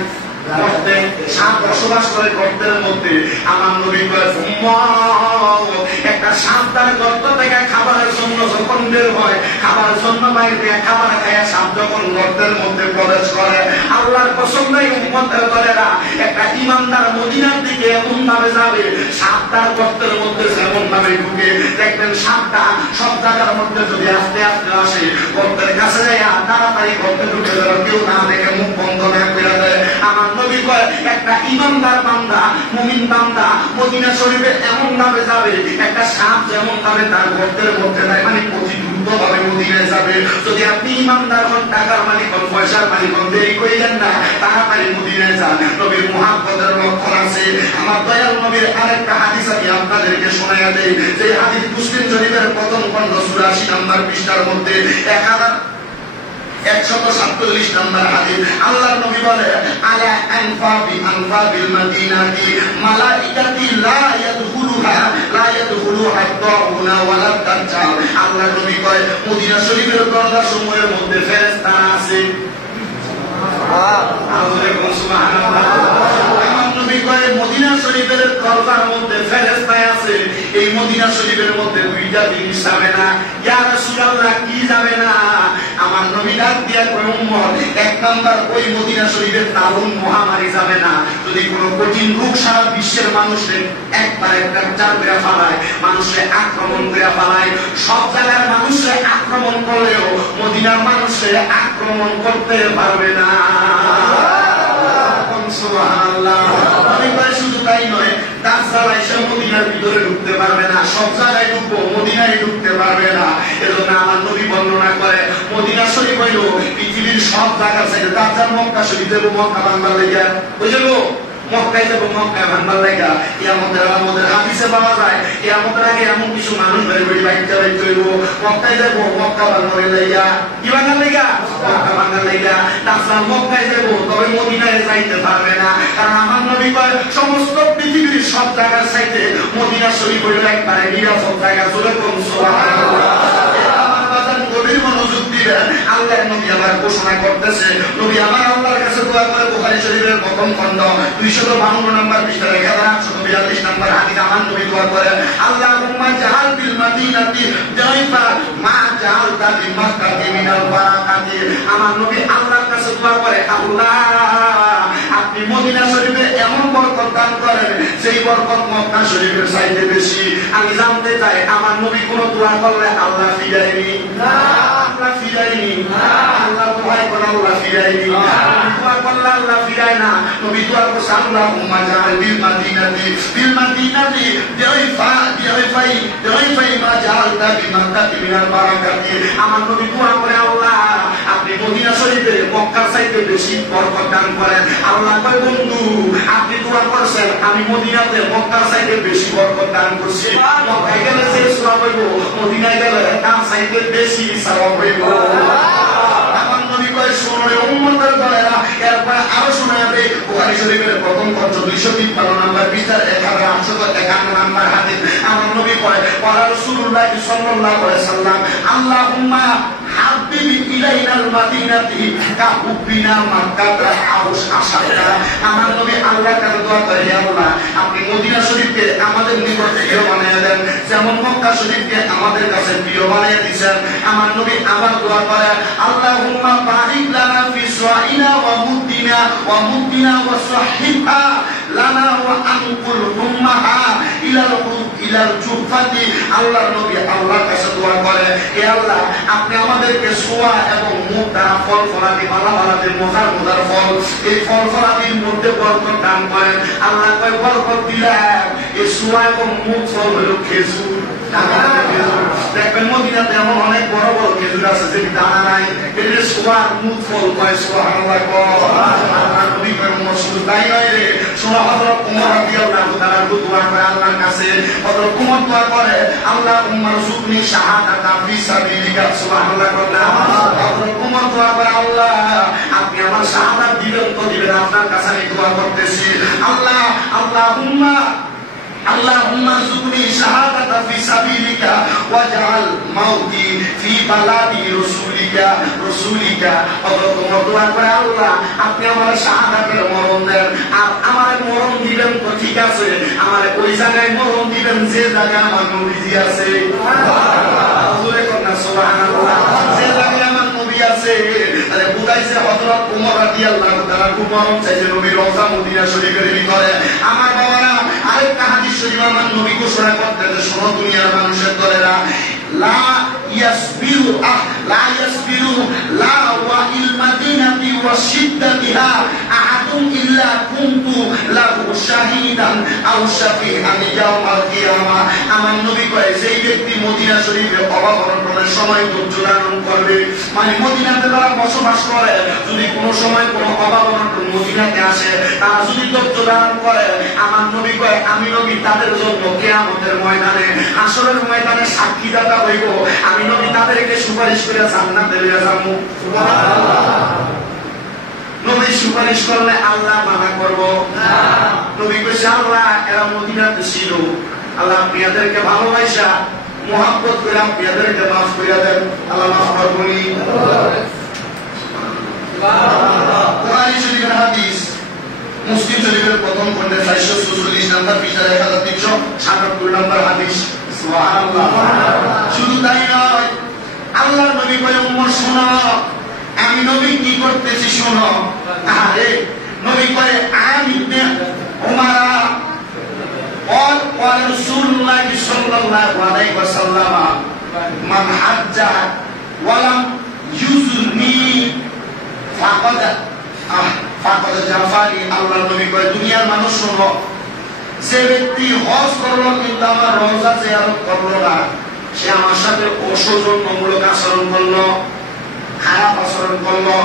গর্তে। সাপ বসবাস করে গর্তের মধ্যে। আমার নবী কয়, একটা সাপ তার গর্ত থেকে খাবারের জন্য যখন বের হয়, খাবারের জন্য বাইরে থেকে খাবার খায়, সাপ যখন গর্তের মধ্যে প্রবেশ করে, আল্লাহর কসম নাই উম্মতের দলেরা, একটা ঈমানদার মদিনার দিকে এমন ভাবে ভাবে যাবে, সাপটার গর্তের মধ্যে যেমন ভাবে ঢুকে, দেখবেন সাপটা সব জায়গার মধ্যে যদি আস্তে আস্তে আসে, গর্তের কাছে যায় তাড়াতাড়ি গর্তে ঢুকে যাবে, কেউ না দেখে মুখ বন্ধ না করে দেয়। আমার নবী কয় একটা ইমানদার বান্দা, মুমিন বান্দা মদিনা শরীফে এমন ভাবে যাবে, একটা সাপ যেমন ভাবে তার গর্তের মধ্যে যায়, মানে অতি দ্রুত ভাবে মদিনায় যাবে। যদি আপনি ইমানদার হন, টাকার মালিক হন, পয়সার মালিক হন, দেরি করিলেন না, তাড়াতাড়ি মদিনায় যান। নবীর মুহাব্বতের লক্ষণ আছে। আমার দয়াল নবীর আরেকটা হাদিস আমি আপনাদেরকে শোনাইয়া দেই, যে হাদিস মুসলিম শরীফের প্রথম খণ্ড 84 নম্বর পৃষ্ঠার মধ্যে 1147 নম্বর হাদিস। আল্লাহর নবী বলে, আলা আনফাবিল মাদিনাতি মালাইকাতি লা ইয়াদখুলুহা তাগুনা ওয়ালা দাজ্জাল। আল্লাহর নবী কয় মদিনা শরীফের দরজা সমূহের মধ্যে ফেরেশতা আছে। সুবহানাল্লাহ। আমার নবী কয় মদিনা শরীফের দরজার মধ্যে ফেরেশতা আছে। এই মদিনা শরীফের মধ্যে দুইটা জিনিস যাবে না। ইয়া রাসূলুল্লাহ, কি যাবে না? আমার নবী ডাক দিয়া কয়, উম্মত, এক নাম্বার ওই মদিনা শরীফের দারুণ মহামারী যাবে না। যদি কোনো কঠিন রোগ সারা বিশ্বের মানুষের একবার একটা চার করে ফেলায়, মানুষের আক্রমণ করে ফেলায়, সব জায়গার মানুষের আক্রমণ করলেও মদিনার মানুষের আক্রমণ করতে পারবে না। সুবহানাল্লাহ। আমি কই শুধু তাই নয়, দাজ্জাল এসে মদিনার ভিতরে ঢুকতে পারবে না, সব জায়গায় ঢুকবো, মদিনায় ঢুকতে পারবে না। এজন্য আমার নবী বর্ণনা করে, মদিনা শরীফ হইল পৃথিবীর সব জায়গা থেকে। দাজ্জাল মক্কা শরীফ দেবো, মক্কা ভাঙবার লেগে, বুঝলো, মক্কায় যাবো, মক্কায় ভাঙবার লেগা। আমাদের হাদিসে পাওয়া যায়, আমাদের আগে এমন কিছু মানুষ বেড়ে বেড়ে বাইকটা বাইক চলব, মক্কায় যাবো, মক্কা ভাঙবার লেগা। কি ভাঙার লেগা? মক্কা ভাঙার লেগা। দাজ্জাল মক্কায় যাবো, তবে মদিনায় যাইতে পারবে না। কারণ আমার নবী কয় সমস্ত পৃথিবীর সব জায়গার চাইতে মদিনা শরীফ হইল একবারে নিরাপদ জায়গা। জোরে কোন সুবহানাল্লাহ। গভীর মনোযোগ দিবেন। আল্লাহর নবী আবার ঘোষণা করতেছে, নবী আমার আল্লাহর কাছে দোয়া করে, বুখারী শরীফের প্রথম খণ্ড 252 নম্বর পৃষ্ঠা 1842 নম্বর হাদিস। আমার নবী দোয়া করে, আল্লাহুম্মা জাআল বিল মাদিনাতি দাইফা মা জাআলতা বিল মাক্কাতি মিনাল বারাকাতি। আমার নবী আল্লাহর কাছে দোয়া করে, আল্লাহ আপনি মদিনা শরীফে এমন বরকত দান করেন, সেই বরকত মক্কা শরীফের চাইতে বেশি। আমি জানতে চাই, আমার নবী কোন দোয়া করলে আল্লাহ ফিরায়নি? না, আল্লাহ ফিরায়নি। আল্লাহ দোয়া করে আল্লাহ ফিরায়নি। দোয়া করলে আল্লাহ ফিরায় না। নবী দোয়া করছে, আল্লাহুম্মা জাআল বিল মাদিনাতি দাইফাই মা জাআলতা বি মাক্কাতি মিনাল বারাকাতি। আমার নবী দোয়া করে, আল্লাহ আপনি মদিনা শরীফে মক্কার চাইতে বেশি বরকত দান করেন। আল্লাহ কয়, বন্ধু আপনি দোয়া করছেন, আমি মদিনাতে মক্কার চাইতে বেশি বরকত দান করছি। মক্কায় গেলে যে সওয়াব হইব, মদিনায় গেলে তার চাইতে বেশি সওয়াব হইব। আমার নবী কয়, শুনে উম্মতের দলেরা। এরপরে আরো শোনা দেয়, বুখারী শরীফের প্রথম খণ্ড 253 নম্বর পৃষ্ঠা 1851 নম্বর হাদিস। আমার নবী কয়, ওয়া রাসূলুল্লাহ সাল্লাল্লাহু আলাইহি সাল্লাম, আল্লাহুম্মা হাবিব ইলাইনাল মাদিনাতি কাহুবিনা মাক্কাতা আউস আশাকা। আমার নবী আল্লাহর কাছে দোয়া করে, হে আল্লাহ আপনি মদিনা শরীফকে আমাদের নিকট প্রিয় বানিয়ে দেন, যেমন মক্কা শরীফকে আমাদের কাছে প্রিয় বানিয়ে দিয়েছেন। আমার নবী আবার দোয়া করে, আল্লাহুম্মা বারিক লানা ফি সুআইনা ওয়া মুদ্দিনা ওয়া সাহিহা লানা ওয়া আনকুল উম্মাহা ইলাল জুফাতি। আল্লাহর নবী আল্লাহর কাছে দোয়া করে, হে আল্লাহ আপনি আমাদেরকে সোয়া এবং মুখ দ্বারা ফল ফলাদি, ভালো মজার ফল, এই ফল ফলাদির মধ্যে বরকত দান করেন। আল্লাহ কয়, বরকত দিলেন। এই সোয়া এবং মুখ ফল হলো খেজুর। দেখবেন মদিনাতে এমন অনেক বড় বড় খেজুর আছে যে দানা নাই, এদের সোয়ার মুখ ফল কয়। সুবহানাল্লাহ। আল্লাহর নবী কয়, শুধু তাই নয় রে, শোনো হযরত ওমর রাদিয়াল্লাহু তাআলা দোয়া করে আল্লাহর কাছে। হযরত ওমর দোয়া করে, আল্লাহুম্মা রযুকনি শাহাদাতা ফি সাবিলিকা। সুবহানাল্লাহ। হযরত ওমর দোয়া করে, আল্লাহ আপনি আমার শাহাদাত দিবেন তো দিবেন, আপনার কাছে আমি দোয়া করতেছি। আল্লাহুম্মা রযুকনি শাহাদাতা ফি সাবিলিকা ওয়াজআল মাউতি ফি বালাদি রাসূলিকা। হযরত ওমর দোয়া করে, আল্লাহ আপনি আমার শাহাদাতের মরণ দেন, আর আমার মরণ দিবেন তো ঠিক আছে, আমার ওই জায়গায় মরণ দিবেন যে জায়গায় আমার নবীজি আছে। সুবহানাল্লাহ। যে জায়গায় আমার নবী আছে, তাহলে বুঝাইছে হযরত ওমর রাদিয়াল্লাহু তাআলা খুব মরণ চাইছে নবীর রওজা মদিনা শরীফের ভিতরে। আমার বাবারা, আরেকটা ঘোষণা করতে যে শোনো দুনিয়ার মানুষের দলেরা, লা ইয়াসবিরু লা ইয়াসবিরু লা ওয়া ইল মাদিনাতি ওয়া শিদ্দাতিহা আহাদুন ইল্লা কুনতু লাহু শাহিদান আও শাফিআন ইয়াউমাল কিয়ামা। আমার নবী কয় যেই ব্যক্তি মদিনা শরীফে অভাব অনটনের সময় ধৈর্য ধারণ করবে, মানে মদিনাতে যারা বসবাস করে, যদি কোনো সময় কোনো অভাব অনটন মদিনাতে আসে, তারা যদি ধৈর্য ধারণ করে, আমার নবী কয় আমি নবী তাদের জন্য কিয়ামতের ময়দানে, হাসরের ময়দানে সাক্ষীদাতা হইব। আমি নবী তাদেরকে সুপারিশ করে জান্নাতে নিয়ে যাব। সুবহানাল্লাহ। নবী সুপারিশ করলে আল্লাহ মানা করব না। নবী কইছে আল্লাহ এরা মদিনাতে ছিল, আল্লাহ আপনি এদেরকে ভালোবাসা মুহাব্বত করে আপনি এদেরকে মাফ করে দেন, আল্লাহ মাফ করবনি। সুবহানাল্লাহ। বুখারী শরীফের হাদিস, মুসলিম শরীফের প্রথম খণ্ডে 444 নম্বর পৃষ্ঠা 1377 নম্বর হাদিস। সুবহানাল্লাহ। শুধু তাই নয়, আল্লাহর নবী কয় উম্মত শোনো, আমি নবী কি করতেছি শোনো। আরে নবী কয় আমি ইবনে উমারা قال قال رسول الله صلى الله عليه وسلم من حج ولم يزرني فقد جفاني। আল্লাহর নবী কয় দুনিয়ার মানুষ শোনো, যে ব্যক্তি হজ করলো কিন্তু আমার রওজা জিয়ারত করলো না, সে আমার সাথে অসৌজন্যমূলক আচরণ করলো, খারাপ আচরণ করলো।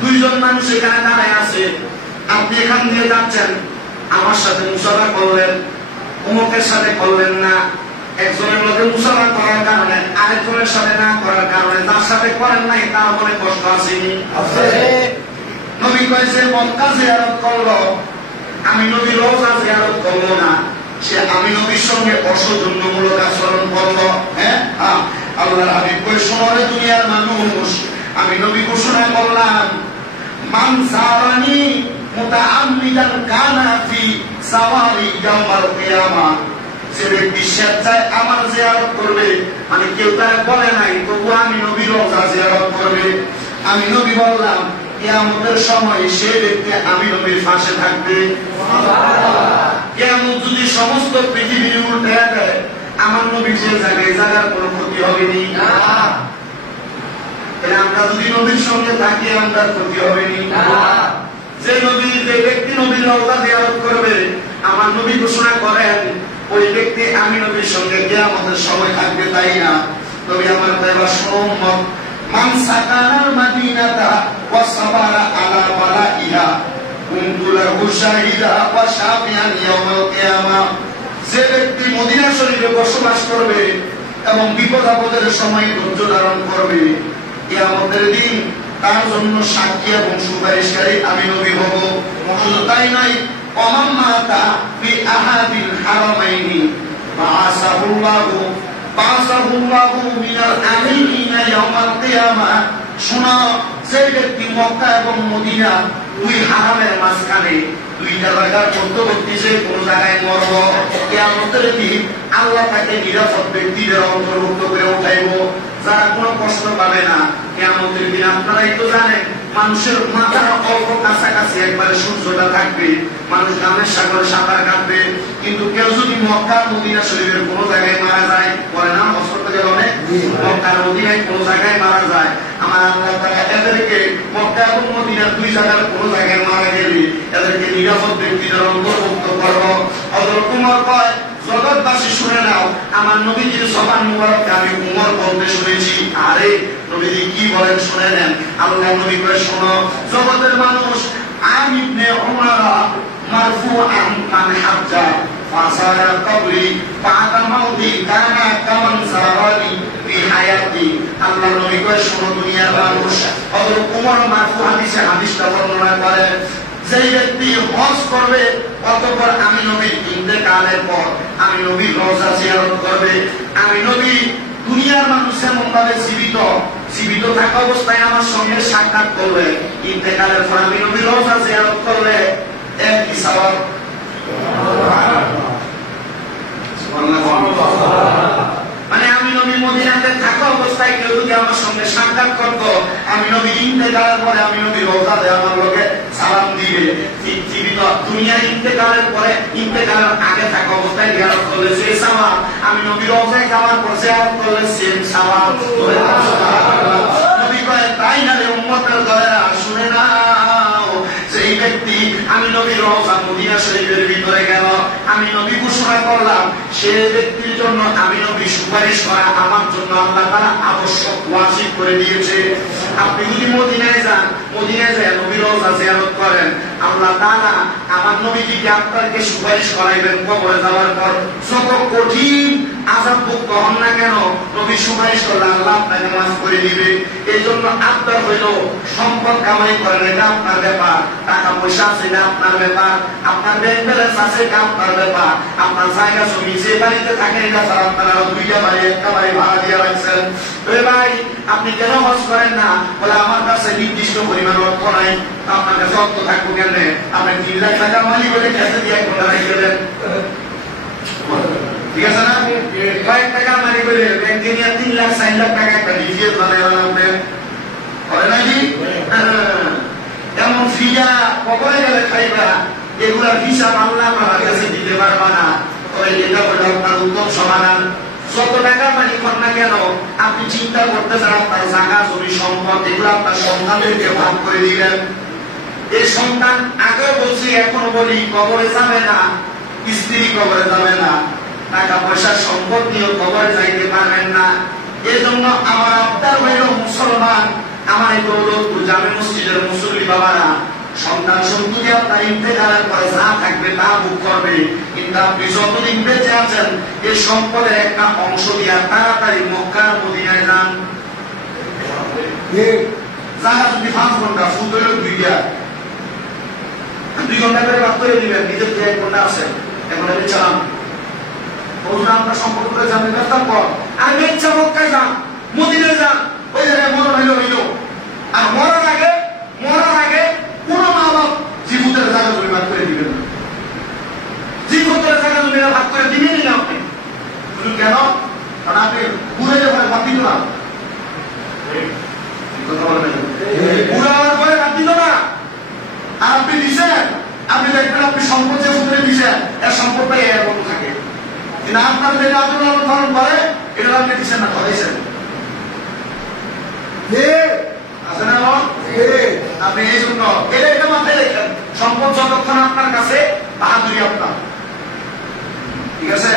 দুইজন মানুষ এখানে দাঁড়ায় আছে, আপনি এখান দিয়ে যাচ্ছেন, আমার সাথে মুসাফা করলেন, অমুকের সাথে করলেন না। একজনের মধ্যে মুসাফা করার কারণে আরেকজনের সাথে না করার কারণে তার সাথে করেন নাই, তার মনে কষ্ট আসেনি? নবী কয়েছে মক্কা জিয়ারত করলো, আমি নবী রওজা জিয়ারত করলো না, সে আমি নবীর সঙ্গে অসৌজন্যমূলক আচরণ করলো। হ্যাঁ, আল্লাহর হাবিব কই শহরে দুনিয়ার মানুষ, আমি নবী ঘোষণা করলাম মান সারানি মুতাআম্মিদান কানা ফি সাওয়ারি ইয়াউমাল কিয়ামা। যে ব্যক্তি স্বেচ্ছায় আমার জিয়ারত করবে, মানে কেউ তার বলে নাই, তবু আমি নবী রওজা জিয়ারত করবে, আমি নবী বললাম কিয়ামতের সময় সে ব্যক্তি আমি নবীর পাশে থাকবে। কিয়ামত যদি সমস্ত পৃথিবী উল্টে দেয়, আমার নবী যে জায়গার কোনো ক্ষতি হবে না। আমরা যদি নবীর সঙ্গে থাকি আমরা ক্ষতি হবে না। যে নবী, যে ব্যক্তি নবীর রওজা জিয়ারত করবে, আমার নবী ঘোষণা করেন ওই ব্যক্তি আমি নবীর সঙ্গে কিয়ামতের সময় থাকবে, তাই না? নবী আমার এবার শোনো, মান সাকানাল মাদিনাতা ওয়া সাবারা আলা বালাইহা কুনতু লাহু শাহিদা ওয়া শাফিআন ইয়াউমাল কিয়ামা। যে ব্যক্তি মদিনা শরীফে বসবাস করবে এবং বিপদ আপদের সময় ধৈর্য ধারণ করবে, কিয়ামতের দিন তার জন্য সাক্ষী এবং সুপারিশকারী আমি নবী হব। শুধু তাই নয়, ওমান মাতা ফি আহাদিল হারামাইনি বাসাহুল্লাহু মিনাল আমিনিনা ইয়াউমাল কিয়ামা। শোনো, যে ব্যক্তি মক্কা এবং মদিনা দুই হারামের মাঝখানে দুইটা জায়গার মধ্যবর্তী যে কোন জায়গায় মরব, কিয়ামতের দিন আল্লাহ তাকে নিরাপদ ব্যক্তিদের অন্তর্ভুক্ত করে উঠাইব, যারা কোনো কষ্ট পাবে না। কিয়ামতের দিন আপনারাই তো জানেন, মানুষের মাথার অল্প কাছাকাছি একবারে সূর্যটা থাকবে, মানুষ গ্রামের সাগরে সাঁতার কাটবে। কিন্তু কেউ যদি মক্কা মদিনা শরীফের কোনো জায়গায় মারা যায়, পরে না হসপিটালে গেল অনেক, মক্কার মদিনায় কোনো জায়গায় মারা যায়, আমার আল্লাহ তাআলা এদেরকে মক্কা এবং মদিনার দুই জায়গার কোনো জায়গায় মারা গেলে এদেরকে নিরাপদ ব্যক্তিদের অন্তর্ভুক্ত করব। হযরত উমর কয়, জগৎবাসী শুনে নাও, আমার নবীজির জবান মুবারককে আমি উমর বলতে শুনেছি। আরে নবীজি কি বলেন শুনে নেন। আল্লাহ নবী কয় শোনো, জগতের মানুষ, আমি ইবনে উমর মারফুআন মান হাজ্জা ফাসারা কবরি বাদা মাউতি কানা কামান সারানি ফি হায়াতি। আল্লাহ নবী কয় শোনো দুনিয়ার মানুষ, হযরত উমর মারফু হাদিসে হাদিসটা বর্ণনা করেন, যে ব্যক্তি হজ করবে অতঃপর আমি নবীর ইন্তেকালের পর আমি নবীর রওজা জিয়ারত করবে, আমি নবী দুনিয়ার মানুষ এমন ভাবে জীবিত থাকা অবস্থায় আমার সঙ্গে সাক্ষাৎ করবে, ইন্তেকালের পর আমি নবীর রওজা জিয়ারত করলে একই সওয়াব। মানে আমি নবী মদিনাতে থাকা অবস্থায় কেউ যদি আমার সঙ্গে সাক্ষাৎ করতো, আমি নবী ইন্তেকালের পরে আমি নবী রওজাতে আমার লোকে সালাম দিবে। ঠিক জীবিত দুনিয়া ইন্তেকালের পরে ইন্তেকালের আগে থাকা অবস্থায় জিয়ারত করলে সে সালাম, আমি নবী রওজায় যাওয়ার পর জিয়ারত করলে সেম সালাম। নবী কয় তাই না রে উম্মতের দলেরা, শুনে না সেই ব্যক্তি আমি নবী রওজা মদিনা শরীফের ভিতরে গেল, আমি নবী ঘোষণা করলাম সে ব্যক্তির জন্য আমি নবী সুপারিশ করা আমার জন্য আল্লাহ তাআলা আবশ্যক ওয়াজিব করে দিয়েছে। আপনি যদি মদিনায় যান, মদিনায় যায় নবী রওজা জিয়ারত করেন, আল্লাহ তাআলা আমার নবীকে আপনাকে সুপারিশ করাইবেন। কবরে যাওয়ার পর যত কঠিন আযাব ভোগ হন না কেন, নবী সুপারিশ করলে আল্লাহ আপনাকে মাফ করে দিবে। এই জন্য আপনার হইল সম্পদ কামাই করেন, এটা আপনার ব্যাপার, টাকা পয়সা আছে এটা আপনার ব্যাপার, আপনার ব্যাংক ব্যালেন্স আছে এটা আপনার ব্যাপার, আপনার জায়গা জমি যে বাড়িতে থাকেন এটা ছাড়া আপনারা দুইটা বাড়ি একটা বাড়ি ভাড়া দিয়ে রাখছেন। ভাই আপনি কেন হজ করেন না? বলে আমার কাছে নির্দিষ্ট পরিমাণ অর্থ নাই। আপনার কাছে অর্থ থাকবো কেন? আপনি 3 লাখ টাকা মালিক বলে কাছে দিয়ে এক ঘন্টা রেখে দেন, ঠিক আছে না? কয়েক টাকা মালিক বলে ব্যাংকে নিয়ে 3 লাখ 4 লাখ টাকা একটা ডিজিএল বানাই বানাবেন, হবে নাকি? এমন ফিয়া কবরে গেলে খাইবা, এগুলার হিসাব আল্লাহ আমার কাছে দিতে পারবা না। তবে এটা হলো আপনার উত্তম সমাধান। যত টাকা মালিক হন না কেন, আপনি চিন্তা করতেছেন আপনার জায়গা জমি সম্পদ এগুলো আপনার সন্তানদেরকে ভাগ করে দিবেন। এই সন্তান আগেও বলছি এখনো বলি, কবরে যাবে না, স্ত্রী কবরে যাবে না, টাকা পয়সার সম্পদ নিয়ে কবরে যাইতে পারবেন না। এই জন্য আমার আবদার হইল মুসলমান, আমার এই দৌলতপুর জামে মসজিদের মুসল্লি বাবারা, সন্তান সন্ততি আপনার ইন্তেকালের পরে যা থাকবে তা ভোগ করবে, কিন্তু আপনি যতদিন বেঁচে আছেন এই সম্পদের একটা অংশ দিয়া তাড়াতাড়ি মক্কার মদিনায় যান। জায়গা যদি 5 ঘন্টা, সুদ হইল 2 ঘন্টা করে ভাগ করে দিবেন, নিজের যে 1 ঘন্টা আছে এখন আমি চালান আপনার সম্পর্ক করে যাবেন ব্যস্তার পর আর বেচ্ছা মক্কায় যান, মদিনায় যান, ওই জায়গায় মরণ হইল। আর মরার আগে কোন মা বাপ জীবনের জায়গা জমি ভাগ করে দিবেন না, জীবনের জায়গা জমি ভাগ করে দিবেনই না আপনি। কেন? কারণ আপনি ঘুরে যাবেন ভাগ দিত না, ঘুরে হওয়ার পরে ভাগ দিত না। আর আপনি দিচ্ছেন, আপনি দেখবেন আপনি সম্পদ যে সূত্রে দিচ্ছেন এর সম্পদটাই এরকম থাকে, কিন্তু আপনার যেটা আচরণ ধারণ করে এটা আপনি দিচ্ছেন না, ধরেছেন। আপনি এই জন্য এটা মাথায় রেখেন, সম্পদ যতক্ষণ আপনার কাছে বাহাদুরি আপনার, ঠিক আছে?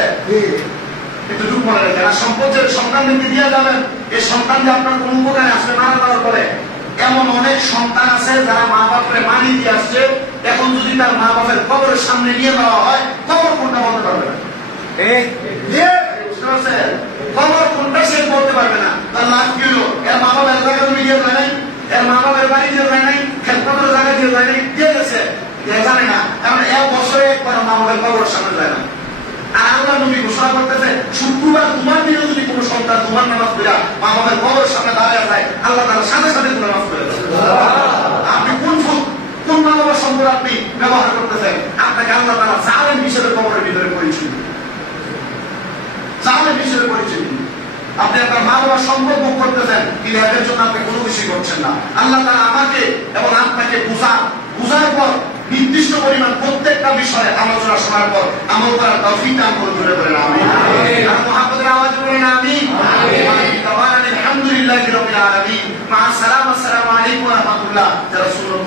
এটুকু মনে রেখেন। আর সম্পদ যে সন্তানদেরকে দিয়ে যাবেন, এই সন্তান যে আপনার কোন উপকারে আসবে মারা যাওয়ার পরে, এমন অনেক সন্তান আছে যারা মা বাপরে মানি দিয়ে আসছে, এখন যদি তার মা বাপের কবরের সামনে নিয়ে যাওয়া হয়, কবর কোনটা বলতে পারবে না, খবর কোনটা সে বলতে পারবে না। তার লাভ কি হলো? এর মা বাবা এলাকা দিয়ে যায় নাই, এর মা বাবার বাড়ি দিয়ে যায় নাই, খেলপত্রের জায়গা দিয়ে যায় নাই, দিয়ে গেছে জানে না, কারণ 1 বছরে একবার মা বাবার কবরের সামনে যায় না। আর আল্লাহ নবী ঘোষণা করতেছে শুক্রবার তোমার দিনে যদি কোনো সন্তান তোমার নামাজ পড়া মা বাবার কবরের সামনে দাঁড়িয়ে যায়, আল্লাহ তার সাথে সাথে তোমার নামাজ পড়ে দেয়। আপনি কোন মা বাবার সম্পদ আপনি ব্যবহার করতেছেন? আপনাকে আল্লাহ তাআলা জালেম হিসেবে কবরের ভিতরে পরিচয়, জালেম হিসেবে পরিচয়। আপনি আপনার মা বাবার সম্পদ ভোগ করতেছেন, কিন্তু এদের জন্য আপনি কোনো কিছুই করছেন না। আল্লাহ তাআলা আমাকে এবং আপনাকে বুঝার পর নির্দিষ্ট পরিমাণ প্রত্যেকটা বিষয়ে আলোচনা শোনার পর আমল করার তৌফিক দান করুন। আমিন। আর মুহাম্মদের আওয়াজ বলেন আমিন। আলহামদুলিল্লাহি রাব্বিল আলামিন। মা আসসালামু আলাইকুম ওয়া রাহমাতুল্লাহ। যারা শুনুন